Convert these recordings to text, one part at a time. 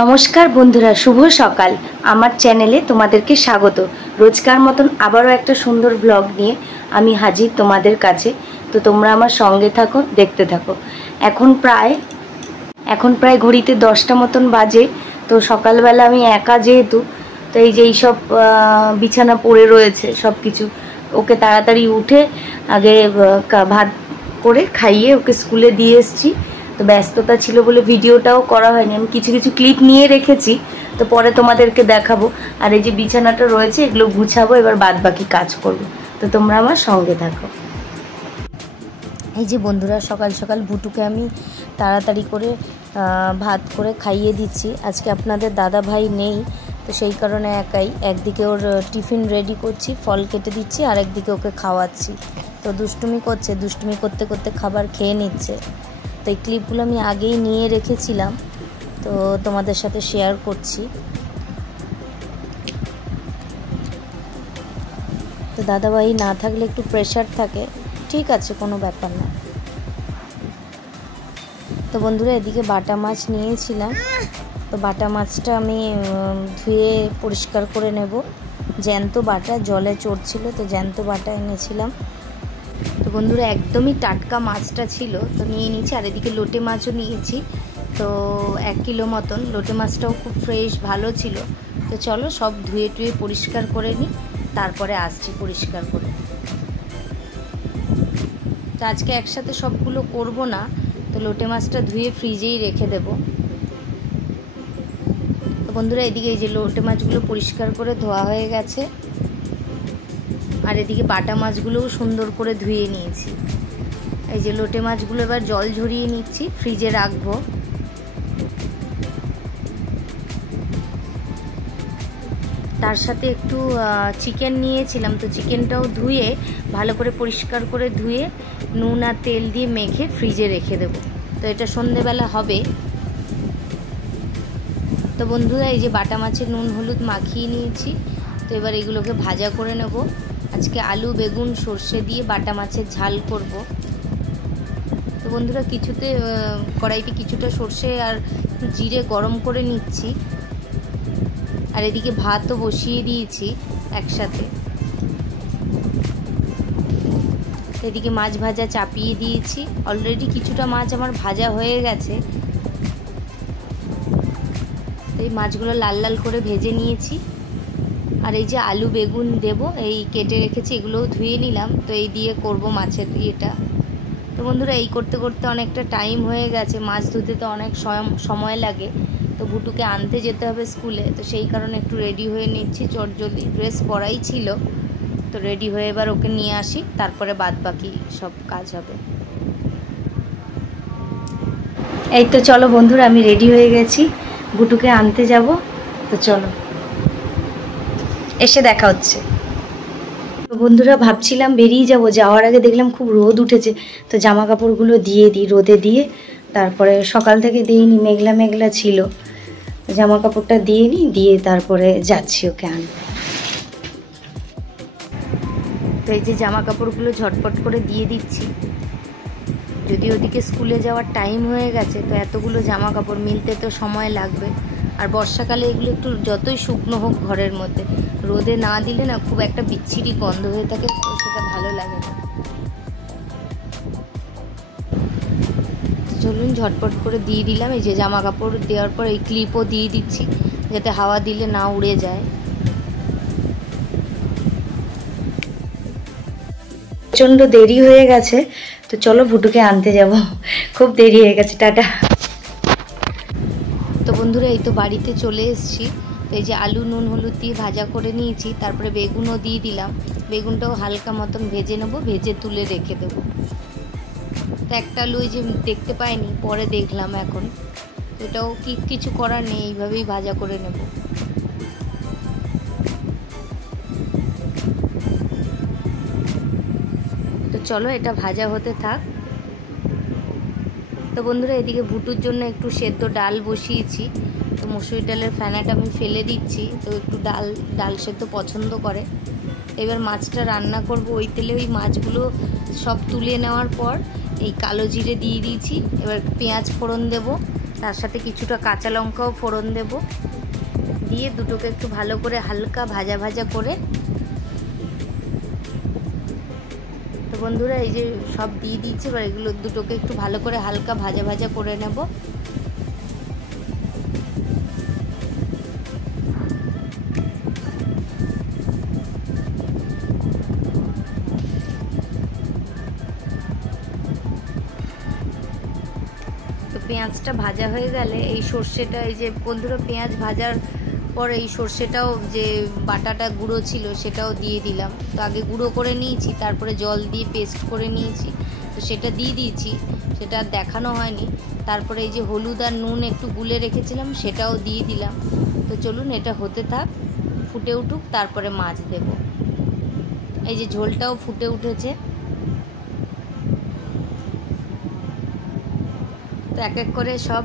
নমস্কার বন্ধুরা, শুভ সকাল। আমার চ্যানেলে তোমাদেরকে স্বাগত। রোজকার মতন আবারও একটা সুন্দর ব্লগ নিয়ে আমি হাজির তোমাদের কাছে। তো তোমরা আমার সঙ্গে থাকো, দেখতে থাকো। এখন প্রায় ঘড়িতে 10টা মতন বাজে। তো সকালবেলা আমি একা যেহেতু, তো এই যে এইসব বিছানা পড়ে রয়েছে সব কিছু, ওকে তাড়াতাড়ি উঠে আগে ভাত করে খাইয়ে ওকে স্কুলে দিয়ে এসেছি। তো ব্যস্ততা ছিল বলে ভিডিওটাও করা হয়নি। আমি কিছু কিছু ক্লিপ নিয়ে রেখেছি, তো পরে তোমাদেরকে দেখাবো। আর এই যে বিছানাটা রয়েছে, এগুলো গুছাবো, এবার বাদ বাকি কাজ করবো। তো তোমরা আমার সঙ্গে থাকো। এই যে বন্ধুরা, সকাল সকাল বুটুকে আমি তাড়াতাড়ি করে ভাত করে খাইয়ে দিচ্ছি। আজকে আপনাদের দাদা ভাই নেই, তো সেই কারণে একাই। একদিকে ওর টিফিন রেডি করছি, ফল কেটে দিচ্ছি, আর একদিকে ওকে খাওয়াচ্ছি। তো দুষ্টুমি করছে, দুষ্টুমি করতে করতে খাবার খেয়ে নিচ্ছে। তো এই ক্লিপগুলো আমি আগেই নিয়ে রেখেছিলাম, তো তোমাদের সাথে শেয়ার করছি। তো দাদাভাই না থাকলে একটু প্রেশার থাকে, ঠিক আছে, কোনো ব্যাপার না। তো বন্ধুরা, এদিকে বাটা মাছ নিয়েছিলাম, তো বাটা মাছটা আমি ধুয়ে পরিষ্কার করে নেব। জ্যান্ত বাটা, জলে চড়ছিল, তো জ্যান্ত বাটা এনেছিলাম। তো বন্ধুরা, একদমই টাটকা মাছটা ছিল, তো নিয়ে নিয়েছি। আর এদিকে লোটে মাছও নিয়েছি, তো 1 কিলো মতন। লোটে মাছটাও খুব ফ্রেশ, ভালো ছিল। তো চলো সব ধুয়ে টুয়ে পরিষ্কার করে নিই, তারপরে আসছি পরিষ্কার করে। তো আজকে একসাথে সবগুলো করব না, তো লোটে মাছটা ধুয়ে ফ্রিজেই রেখে দেব। তো বন্ধুরা, এদিকে এই যে লোটে মাছগুলো পরিষ্কার করে ধোয়া হয়ে গেছে, আর এদিকে বাটা মাছগুলোও সুন্দর করে ধুয়ে নিয়েছি। এই যে লোটে মাছগুলো এবার জল ঝরিয়ে নিচ্ছি, ফ্রিজে রাখবো। তার সাথে একটু চিকেন নিয়েছিলাম, তো চিকেনটাও ধুয়ে ভালো করে পরিষ্কার করে ধুয়ে নুন আর তেল দিয়ে মেখে ফ্রিজে রেখে দেবো। তো এটা সন্ধেবেলা হবে। তো বন্ধুরা, এই যে বাটা মাছের নুন হলুদ মাখিয়ে নিয়েছি, তো এবার এগুলোকে ভাজা করে নেব। আজকে আলু বেগুন সর্ষে দিয়ে বাটা মাছের ঝাল করব। তো বন্ধুরা, কড়াইতে কিছুটা সর্ষে আর একটু জিরে গরম করে নিচ্ছি, আর এদিকে ভাতও বসিয়ে দিয়েছি একসাথে। এদিকে মাছ ভাজা চাপিয়ে দিয়েছি, অলরেডি কিছুটা মাছ আমার ভাজা হয়ে গেছে। এই মাছগুলো লাল লাল করে ভেজে নিয়েছি। আর এই যে আলু বেগুন দেব, এই কেটে রেখেছি, এগুলোও ধুয়ে নিলাম। তো এই দিয়ে করব মাছের ইয়েটা। তো বন্ধুরা, এই করতে করতে অনেকটা টাইম হয়ে গেছে। মাছ ধুতে তো অনেক সময় লাগে। তো বুটুকে আনতে যেতে হবে স্কুলে, তো সেই কারণে একটু রেডি হয়ে নিচ্ছি। চটজলদি ড্রেস পরাই ছিল, তো রেডি হয়ে এবার ওকে নিয়ে আসি, তারপরে বাদ বাকি সব কাজ হবে। এই তো চলো বন্ধুরা, আমি রেডি হয়ে গেছি, বুটুকে আনতে যাব। তো চলো, এসে দেখা হচ্ছে। তো বন্ধুরা, ভাবছিলাম বেরিয়ে যাব, যাওয়ার আগে দেখলাম খুব রোদ উঠেছে, তো জামা কাপড়গুলো দিয়ে দিই রোদে দিয়ে। তারপরে সকাল থেকে দিইনি, মেঘলা মেঘলা ছিল, জামা কাপড়টা দিয়ে নিই, দিয়ে তারপরে যাচ্ছি ওকে আনতে। তো এই যে জামা কাপড়গুলো ঝটপট করে দিয়ে দিচ্ছি, যদি ওদিকে স্কুলে যাওয়ার টাইম হয়ে গেছে। তো এতগুলো জামা কাপড় মিলতে তো সময় লাগবে। আর বর্ষাকালে এগুলো একটু যতই শুকনো হোক ঘরের মধ্যে, রোদে না দিলে না খুব একটা বিচ্ছিরি গন্ধ হয়ে থাকে, সেটা ভালো লাগে না। চলুন ঝটপট করে দিয়ে দিলাম। এই যে জামা কাপড় দেওয়ার পর এই ক্লিপও দিয়ে দিচ্ছি, যাতে হাওয়া দিলে না উড়ে যায়। প্রচণ্ড দেরি হয়ে গেছে, তো চলো বুটুকে আনতে যাব, খুব দেরি হয়ে গেছে, টাটা। তো বন্ধুরা, এই তো বাড়িতে চলে এসেছি। তো এই যে আলু নুন হলুদ দিয়ে ভাজা করে নিয়েছি, তারপরে বেগুনও দিয়ে দিলাম। বেগুনটাও হালকা মতন ভেজে নেবো, ভেজে তুলে রেখে দেবো। তো একটা আলু ওই যে দেখতে পাইনি, পরে দেখলাম এখন। এটাও কিছু করার নেই, এইভাবেই ভাজা করে নেব। তো চলো, এটা ভাজা হতে থাক। তো বন্ধুরা, এদিকে বুটুর জন্য একটু সেদ্ধ ডাল বসিয়েছি। তো মসুরি ডালের ফেনাটা আমি ফেলে দিচ্ছি, তো একটু ডাল সেদ্ধ পছন্দ করে। এবার মাছটা রান্না করব ওই তেলে। ওই মাছগুলো সব তুলে নেওয়ার পর এই কালো জিরে দিয়ে দিয়েছি, এবার পেঁয়াজ ফোড়ন দেব, তার সাথে কিছুটা কাঁচা লঙ্কাও ফোড়ন দেব, দিয়ে দুটোকে একটু ভালো করে হালকা ভাজা ভাজা করে, তো বন্ধুরা এই যে সব দিয়ে দিচ্ছি। এবার এগুলো দুটোকে একটু ভালো করে হালকা ভাজা ভাজা করে নেব। তো পেঁয়াজটা ভাজা হয়ে গেলে এই সর্ষেটা, এই যে বন্ধুরা পেঁয়াজ ভাজার পর এই সর্ষেটাও যে বাটাটা গুঁড়ো ছিল সেটাও দিয়ে দিলাম। তো আগে গুঁড়ো করে নিয়েছি, তারপরে জল দিয়ে পেস্ট করে নিয়েছি, তো সেটা দিয়ে দিয়েছি, সেটা আর দেখানো হয়নি। তারপরে এই যে হলুদ আর নুন একটু গুলে রেখেছিলাম সেটাও দিয়ে দিলাম। তো চলুন এটা হতে থাক, ফুটে উঠুক, তারপরে মাছ দেব। এই যে ঝোলটাও ফুটে উঠেছে। তো এক এক করে সব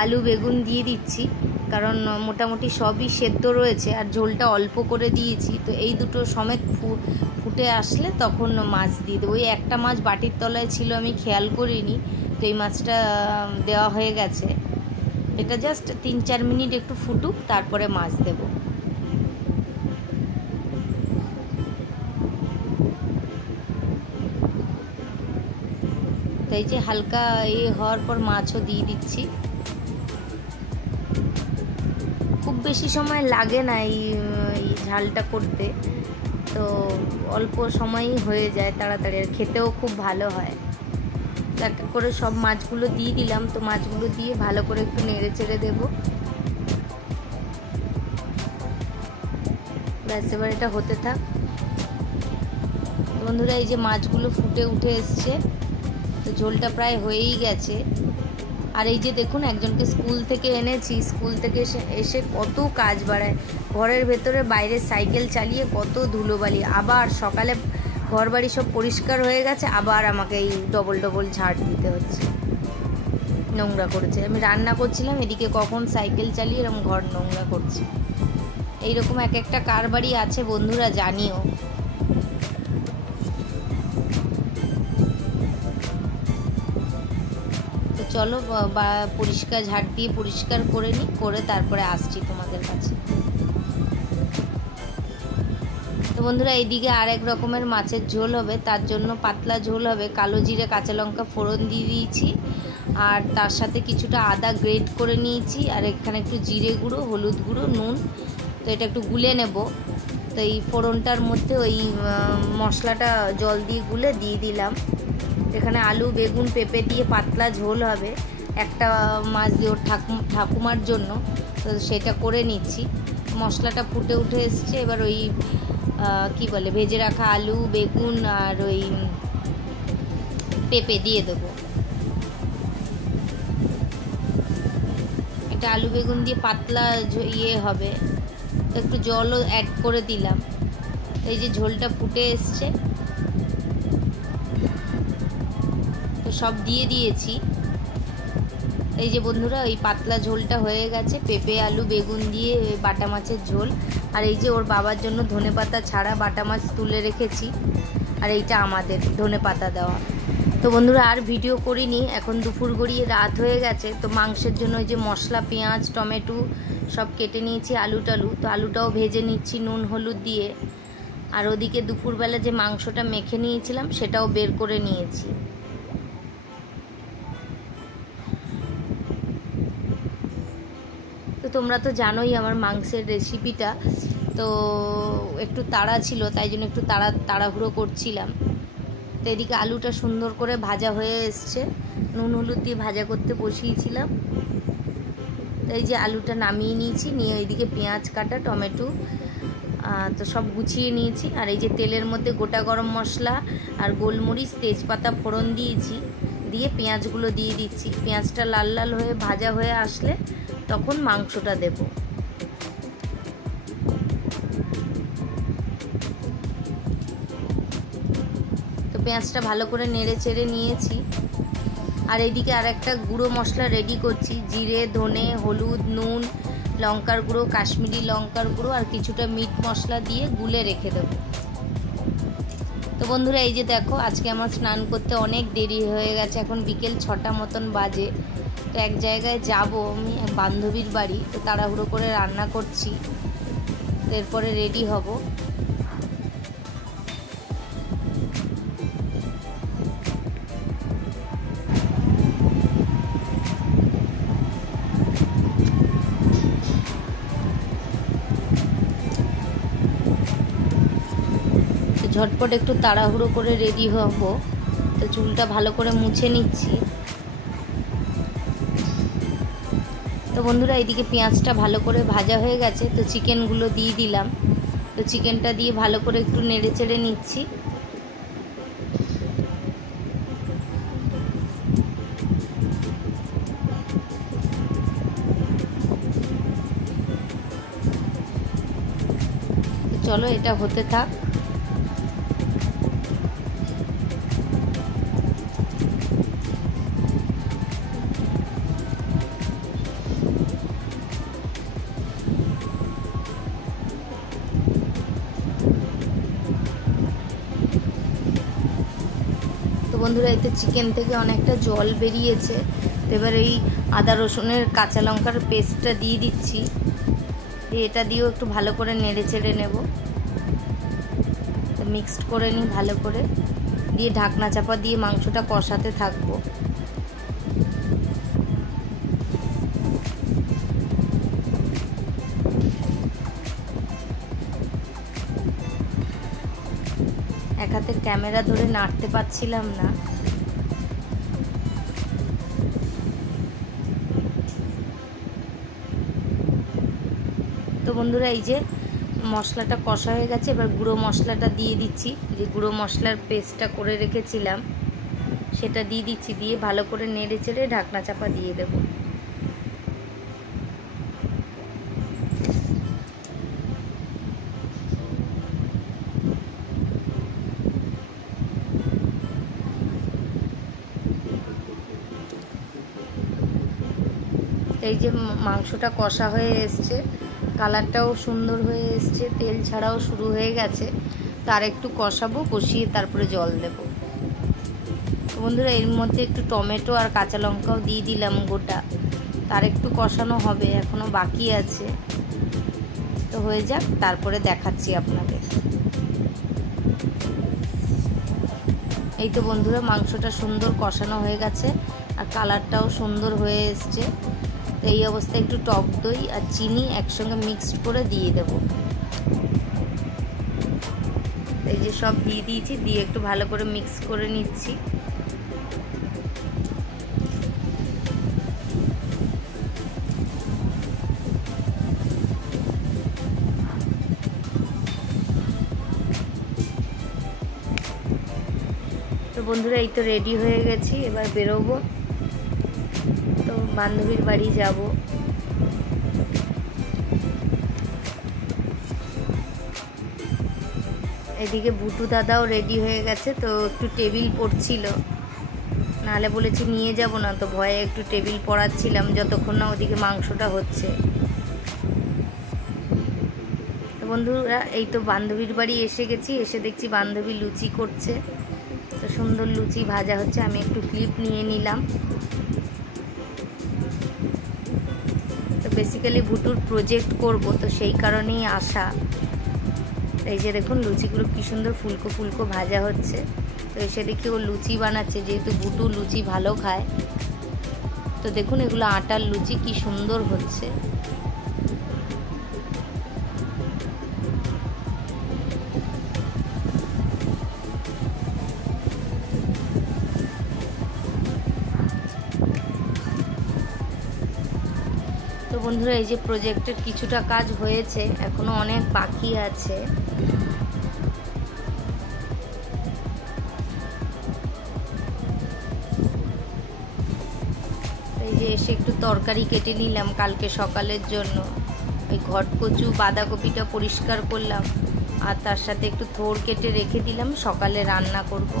আলু বেগুন দিয়ে দিচ্ছি, কারণ মোটামুটি সবই সেদ্ধ রয়েছে আর ঝোলটা অল্প করে দিয়েছি। তো এই দুটো সমেত ফুটে আসলে তখন মাছ দিয়ে দেবো। ওই একটা মাছ বাটির তলায় ছিল, আমি খেয়াল করিনি, তো এই মাছটা দেওয়া হয়ে গেছে। এটা জাস্ট 3-4 মিনিট একটু ফুটুক, তারপরে মাছ দেব। তো এই যে হালকা হওয়ার পর মাছও দিয়ে দিচ্ছি। খুব বেশি সময় লাগে না এই ঝালটা করতে, তো অল্প সময়ই হয়ে যায় তাড়াতাড়ি, আর খেতেও খুব ভালো হয়। তো এক এক করে সব মাছগুলো দিয়ে দিলাম। তো মাছগুলো দিয়ে ভালো করে একটু নেড়ে চেড়ে দেবো। ব্যাস, এবার এটা হতে থাক। বন্ধুরা এই যে মাছগুলো ফুটে উঠে এসছে, তো ঝোলটা প্রায় হয়েই গেছে। আর এই যে দেখুন, একজনকে স্কুল থেকে এনেছি, স্কুল থেকে এসে কত কাজ বাড়ায়, ঘরের ভেতরে বাইরে সাইকেল চালিয়ে কত ধুলোবালি, আবার সকালে ঘর বাড়ি সব পরিষ্কার হয়ে গেছে, আবার আমাকে এই ডবল ডবল ঝাড় দিতে হচ্ছে, নোংরা করেছে। আমি রান্না করছিলাম, এদিকে কখন সাইকেল চালিয়ে এরকম ঘর নোংরা করছে। এইরকম এক একটা কার বাড়ি আছে বন্ধুরা, জানিও। তো চলো পরিষ্কার ঝাড় দিয়ে পরিষ্কার করে নিই, করে তারপরে আসছি তোমাদের কাছে। তো বন্ধুরা এইদিকে আরেক রকমের মাছের ঝোল হবে, তার জন্য পাতলা ঝোল হবে। কালো জিরে কাঁচা লঙ্কা ফোড়ন দিয়ে দিয়েছি, আর তার সাথে কিছুটা আদা গ্রেট করে নিয়েছি, আর এখানে একটু জিরে গুঁড়ো, হলুদ গুঁড়ো, নুন। তো এটা একটু গুলে নেব। তো এই ফোড়নটার মধ্যে ওই মশলাটা জল দিয়ে গুলে দিয়ে দিলাম। এখানে আলু বেগুন পেঁপে দিয়ে পাতলা ঝোল হবে, একটা মাছ দিয়ে ওর ঠাকুমার জন্য, তো সেটা করে নিচ্ছি। মশলাটা ফুটে উঠে এসছে, এবার ওই কি বলে ভেজে রাখা আলু বেগুন আর ওই পেঁপে দিয়ে দেবো। এটা আলু বেগুন দিয়ে পাতলা হবে, একটু জলও অ্যাড করে দিলাম। এই যে ঝোলটা ফুটে এসছে, তো সব দিয়ে দিয়েছি। এই যে বন্ধুরা ওই পাতলা ঝোলটা হয়ে গেছে, পেঁপে আলু বেগুন দিয়ে বাটা মাছের ঝোল। আর এই যে ওর বাবার জন্য ধনেপাতা ছাড়া বাটা মাছ তুলে রেখেছি, আর এইটা আমাদের ধনেপাতা দেওয়া। তো বন্ধুরা আর ভিডিও করিনি, এখন দুপুর গড়িয়ে রাত হয়ে গেছে। তো মাংসের জন্য ওই যে মশলা পেঁয়াজ টমেটো সব কেটে নিয়েছি, আলু টালু, তো আলুটাও ভেজে নিচ্ছি নুন হলুদ দিয়ে। আর ওদিকে দুপুরবেলা যে মাংসটা মেখে নিয়েছিলাম সেটাও বের করে নিয়েছি। তো তোমরা তো জানোই আমার মাংসের রেসিপিটা, তো একটু তাড়া ছিল, তাই জন্য একটু তাড়াহুড়ো করছিলাম। তো এদিকে আলুটা সুন্দর করে ভাজা হয়ে এসছে, নুন হলুদ দিয়ে ভাজা করতে বসিয়েছিলাম। তো এই যে আলুটা নামিয়ে নিয়েছি, নিয়ে এইদিকে পেঁয়াজ কাটা টমেটো তো সব গুছিয়ে নিয়েছি। আর এই যে তেলের মধ্যে গোটা গরম মশলা আর গোলমরিচ তেজপাতা ফোড়ন দিয়েছি, দিয়ে পেঁয়াজগুলো দিয়ে দিচ্ছি। পেঁয়াজটা লাল লাল হয়ে ভাজা হয়ে আসলে তখন মাংসটা দেব। তো পেঁয়াজটা ভালো করে নেড়ে চেড়ে নিয়েছি। আর এইদিকে আর একটা গুঁড়ো মশলা রেডি করছি, জিরে ধনে হলুদ নুন লঙ্কার গুঁড়ো কাশ্মীরি লঙ্কার গুঁড়ো আর কিছুটা মিট মশলা দিয়ে গুলে রেখে দেব। তো তো বন্ধুরা এই যে দেখো, আজকে আমার স্নান করতে অনেক দেরি হয়ে গেছে, এখন বিকেল 6টা মতন বাজে। তো এক জায়গায় যাব আমি, বান্ধবীর বাড়ি, তো তাড়াহুড়ো করে রান্না করছি, এরপরে রেডি হব। ঝটপট একটু তাড়াহুড়ো করে রেডি হব, তো চুলটা ভালো করে মুছে নিচ্ছি। তো বন্ধুরা এইদিকে পেঁয়াজটা ভালো করে ভাজা হয়ে গেছে, তো চিকেনগুলো দিয়ে দিলাম। তো চিকেনটা দিয়ে ভালো করে একটু নেড়ে চেড়ে নিচ্ছি। চলো এটা হতে থাক। তো বন্ধুরা এতে চিকেন থেকে অনেকটা জল বেরিয়েছে, তো এবার এই আদা রসুনের কাঁচা লঙ্কার পেস্টটা দিয়ে দিচ্ছি। এটা দিয়েও একটু ভালো করে নেড়ে চেড়ে নেব, তো মিক্সড করে নিই ভালো করে, দিয়ে ঢাকনা চাপা দিয়ে মাংসটা কষাতে থাকবো। এক হাতে ক্যামেরা ধরে নাড়তে পারছিলাম না। তো বন্ধুরা এই যে মশলাটা কষা হয়ে গেছে, এবার গুঁড়ো মশলাটা দিয়ে দিচ্ছি। যে গুঁড়ো মশলার পেস্টটা করে রেখেছিলাম সেটা দিয়ে দিচ্ছি, দিয়ে ভালো করে নেড়ে চেড়ে ঢাকনা চাপা দিয়ে দেবো। এই যে মাংসটা কষা হয়ে এসছে, কালারটাও সুন্দর হয়ে এসছে, তেল ছাড়াও শুরু হয়ে গেছে। তার একটু কষাবো, কষিয়ে তারপরে জল দেব। বন্ধুরা এর মধ্যে একটু টমেটো আর কাঁচা লঙ্কাও দিয়ে দিলাম গোটা, তার একটু কষানো হবে, এখনো বাকি আছে। তো হয়ে যাক, তারপরে দেখাচ্ছি আপনাদের। এই তো বন্ধুরা মাংসটা সুন্দর কষানো হয়ে গেছে, আর কালারটাও সুন্দর হয়ে এসছে। তো এই অবস্থায় একটু টক দই আর চিনি একসঙ্গে মিক্সড করে দিয়ে দেব। এই যে সব দিয়ে দিয়েছি, দিয়ে একটু ভালো করে মিক্স করে নিচ্ছি। তো বন্ধুরা এই তো রেডি হয়ে গেছি, এবার বেরোবো। তো বান্ধবীর বাড়ি যাব। এদিকে বুটু দাদাও রেডি হয়ে গেছে, তো একটু টেবিল পড়ছিল, নাহলে বলেছি নিয়ে যাব না, তো ভয়ে একটু টেবিল পড়াচ্ছিলাম যতক্ষণ না ওদিকে মাংসটা হচ্ছে। তো বন্ধুরা এই তো বান্ধবীর বাড়ি এসে গেছি, এসে দেখছি বান্ধবী লুচি করছে। তো সুন্দর লুচি ভাজা হচ্ছে, আমি একটু ক্লিপ নিয়ে নিলাম। তো বেসিক্যালি ভুটুর প্রজেক্ট করব, তো সেই কারণেই আসা। এই যে দেখুন লুচিগুলো কি সুন্দর ফুলকো ফুলকো ভাজা হচ্ছে। তো এসে দেখি ও লুচি বানাচ্ছে, যেহেতু ভুটু লুচি ভালো খায়। তো দেখুন এগুলো আটার লুচি কি সুন্দর হচ্ছে। তো বন্ধুরা এই যে প্রজেক্টের কিছুটা কাজ হয়েছে, এখনো অনেক বাকি আছে। এই যে এসে একটু তরকারি কেটে নিলাম কালকে সকালের জন্য। ওই ঘটকচু বাঁধাকপিটা পরিষ্কার করলাম, আর তার সাথে একটু থোড় কেটে রেখে দিলাম, সকালে রান্না করব।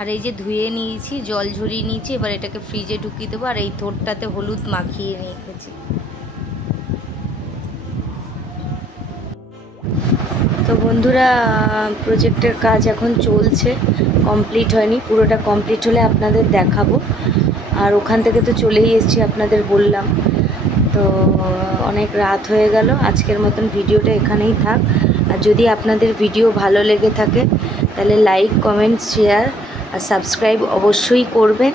আর এই যে ধুয়ে নিয়েছি, জল ঝরিয়ে নিয়েছি, এবার এটাকে ফ্রিজে ঢুকিয়ে দেবো। আর এই থোড়টাতে হলুদ মাখিয়ে রেখেছি। তো বন্ধুরা, প্রজেক্টের কাজ এখন চলছে, কমপ্লিট হয়নি, পুরোটা কমপ্লিট হলে আপনাদের দেখাবো। আর ওখান থেকে তো চলেই এসেছি, আপনাদের বললাম। তো অনেক রাত হয়ে গেল, আজকের মতন ভিডিওটা এখানেই থাক। আর যদি আপনাদের ভিডিও ভালো লেগে থাকে তাহলে লাইক, কমেন্ট, শেয়ার আর সাবস্ক্রাইব অবশ্যই করবেন।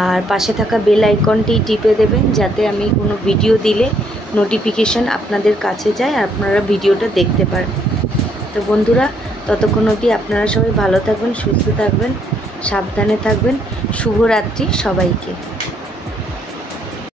আর পাশে থাকা বেল আইকনটি টিপে দেবেন, যাতে আমি কোনো ভিডিও দিলে নোটিফিকেশান আপনাদের কাছে যায় আর আপনারা ভিডিওটা দেখতে পারেন। তো বন্ধুরা, ততক্ষণ অবধি আপনারা সবাই ভালো থাকবেন, সুস্থ থাকবেন, সাবধানে থাকবেন। শুভরাত্রি সবাইকে।